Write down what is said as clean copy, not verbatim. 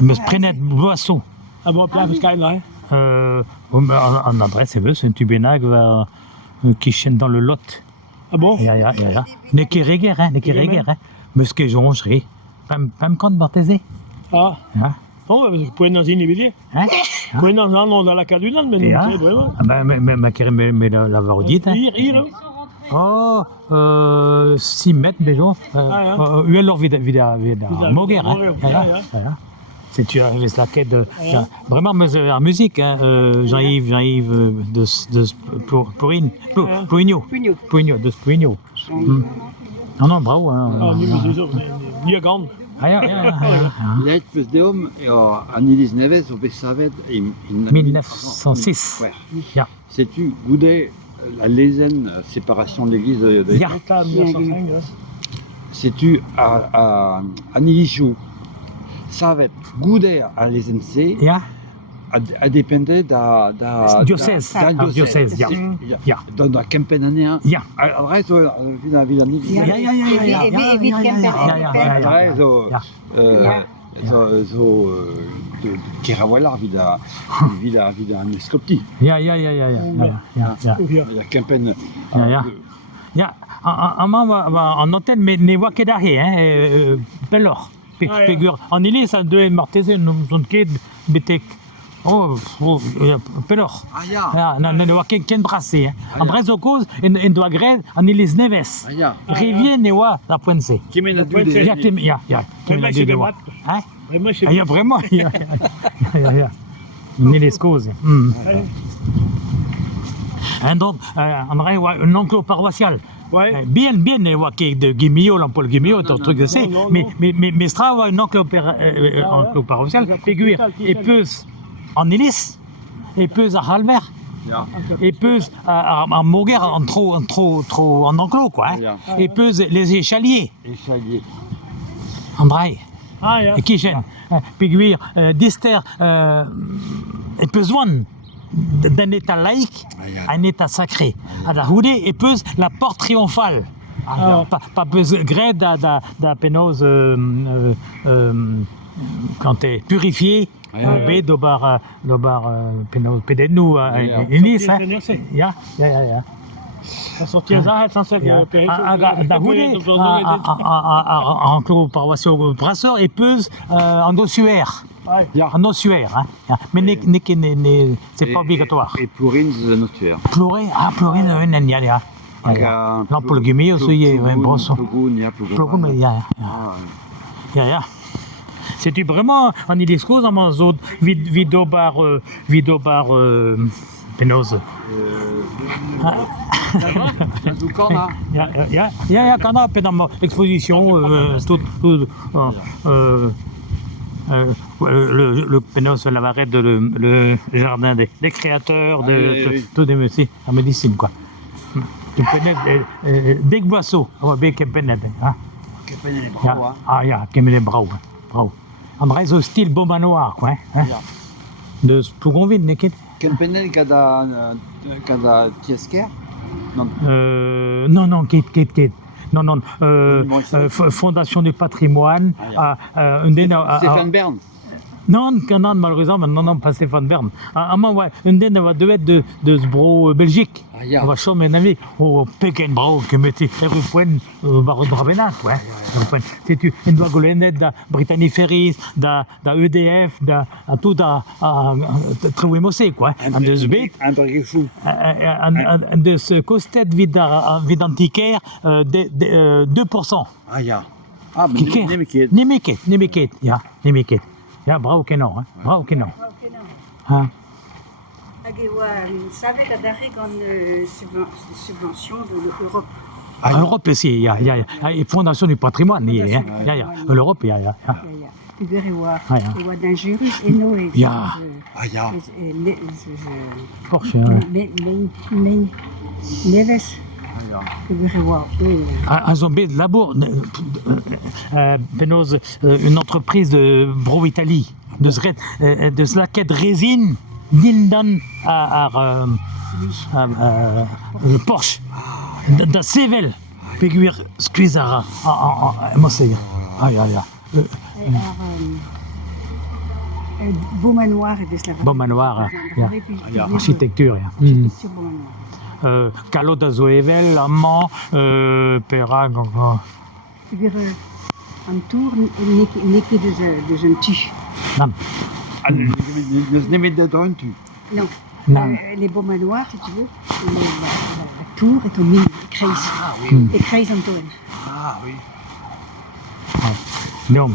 me sprenet boisseau. Ah bon, plein de skyline. En adresse, c'est un tubénag qui chaîne dans le Lot. Ah bon? Ja. Ne kereger, hein. Musque jongerie. Pam compte barthézé. Ah. Ja. Oh, parce que vous pouvez dans une vidéo. Hein? Vous pouvez dans la Caduna, mais Ja. non, vraiment. Ma kere la varodite. Hier, Oh, 6 mètres déjà. Uelor vida moger, hein. Ja. C'est tu arrives la quête de vraiment la musique, hein. Jean-Yves de Pouigno de Pouigno. Non, bravo. Ah, nu is zo. Hier gaan. Ja. L'Aide plus Deum en Ilis Neves au Bessavet en 1906. Ouais. Ja. Sais-tu, Goudet, la lézenne séparation de l'église de Ja. Klaar, 1905. Sais-tu, à Nilisou, Savet, Goudet à l'ESNC, Ja. a dépendé da Diocèse. Diocèse, ja. Ja. Dans la campagne année. Ja. Après, la ville en Ilis. Kerawalar vida en Skopti. Ja. La campagne. Ja. En hôtel, mais ne voit que d'ailleurs, hein, Pellor. Figure. En Élie, ça doit être martésé, nous sommes quai bétek. Oh, Pellor. Ja, ne voit qu'un brassé, hein. En Brezo cause, in doit grève, en Élis Neves. Rivière ne voit la pointe. Qui mène à tout Ja. Vraiment, c'est des maths. Hein? Vraiment, c'est Il y a vraiment. Ni les causes. Et donc, on aurait un enclos paroissial. Ouais. Bien, de Guimillot, l'Ampol Guimillot, un truc de ça. Mais ça va un enclos paroissial, figure, et peut en Hélice, et peut à Halmer, et peut à Moguer en trop en enclos, quoi. Et peut les échaliers. André. Ah, ja. Qui gêne, figure, Dister, et peut d'un état laïque à un état sacré. À la Houdé, et peut la porte triomphale. Pas besoin gré da pénose quand t'es purifié. B dobar pénose pédénou inis. Ja. Dan stond je zagen, dan zeg je En clos paroissial brasseur et peuse en ossuaire. En ossuaire, hein. Mais c'est pas obligatoire. Et Plourine, c'est un ossuaire. Pleurer, ja. Non, pour le guimille aussi, il y a un brosson. Plogoun, ja. C'est-tu vraiment en idiscos, en manzot, vidobar, pénose. Ja, quand on a dans l'exposition, le pénose Lavaret, le jardin des créateurs, de tous des messieurs en médecine, quoi. Tu connais des boisseaux, bien qu'il pénèt. Ja, qui me les bravo. En réseau style bomba noir, quoi. De Pougonville, n'est-ce pas? Kempenel kada Tiesker? Non, Kate. Non. Fondation du patrimoine. Stéphane Bern? Non, malheureusement, non, pas Stéphane Bern. Une des devait être de Sbro, Belgique. On va chômer un ami. Oh, Pékin, bravo, que mettez Erupouen, Baron Drabenat, ouais. C'est une doigt golenet da Brittany Ferries, da EDF, da tout da trouvé mossé, quoi. En de ce bête. Un peu fou. De ce costet vid antiquaire, 2%. Ah, mais Nemeket. Ja, bravo que non, hein. Bravo que non. Savait que d'arrêt une subvention de l'Europe. L'Europe aussi, il y a une fondation du patrimoine, il y a l'Europe, il y a. Il y a d'injurus et Noé. Porsche. Neves. Un zombie de labour, une entreprise de Bro Italie, de cela qui de résine, d'Indan à le Porsche, de Sevel, figure Squizara, moi c'est. Beau manoir et des Slavons. Beau manoir, ja. architecture. Architecture beau manoir. Calo da Zoevel, Amman, Perag, encore. Weer aan toer, nekje dus een tue. Non. Dus niet meer dat aan toe. Non. Non. Les beaux manoirs, si tu veux, la tour est au milieu, Kreis. Ah oui. Et Kreis en toren. Ah oui. Non.